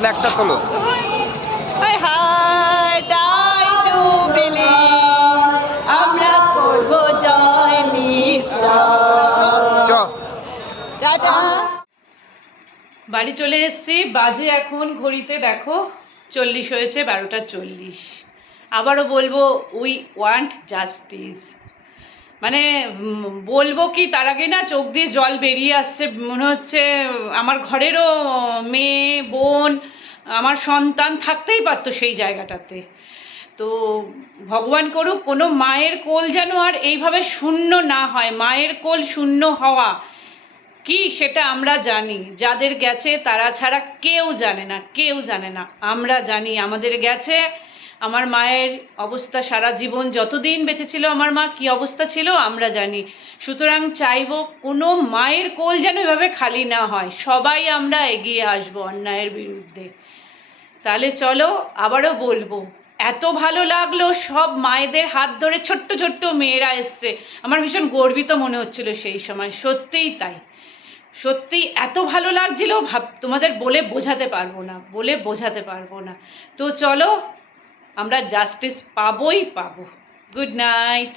ফ্ল্যাগটা তোলো। আমরা করব জয় বাড়ি চলে এসেছি, বাজে এখন ঘড়িতে দেখো 40 হয়েছে, 12টা 40। আবারও বলবো উই ওয়ান্ট জাস্টিস। মানে বলবো কি তার আগে না চোখ দিয়ে জল বেরিয়ে আসছে, মনে হচ্ছে আমার ঘরেরও মেয়ে বোন আমার সন্তান থাকতেই পারতো সেই জায়গাটাতে। তো ভগবান করুক কোনো মায়ের কোল যেন আর এইভাবে শূন্য না হয়। মায়ের কোল শূন্য হওয়া কি সেটা আমরা জানি, যাদের গেছে তারা ছাড়া কেউ জানে না, কেউ জানে না। আমরা জানি আমাদের গেছে। আমার মায়ের অবস্থা সারা জীবন যতদিন বেঁচে ছিল আমার মা কী অবস্থা ছিল আমরা জানি। সুতরাং চাইবো কোনো মায়ের কোল যেন এভাবে খালি না হয়। সবাই আমরা এগিয়ে আসবো অন্যায়ের বিরুদ্ধে। তাহলে চলো আবারও বলবো, এত ভালো লাগলো সব মায়েদের হাত ধরে ছোট্ট ছোট্ট মেয়েরা এসছে। আমার ভীষণ গর্বিত মনে হচ্ছিল সেই সময়, সত্যিই তাই। সত্যি এত ভালো লাগছিল, তোমাদের বলে বোঝাতে পারবো না, বলে বোঝাতে পারবো না। তো চলো আমরা জাস্টিস পাবোই পাবো। Good night.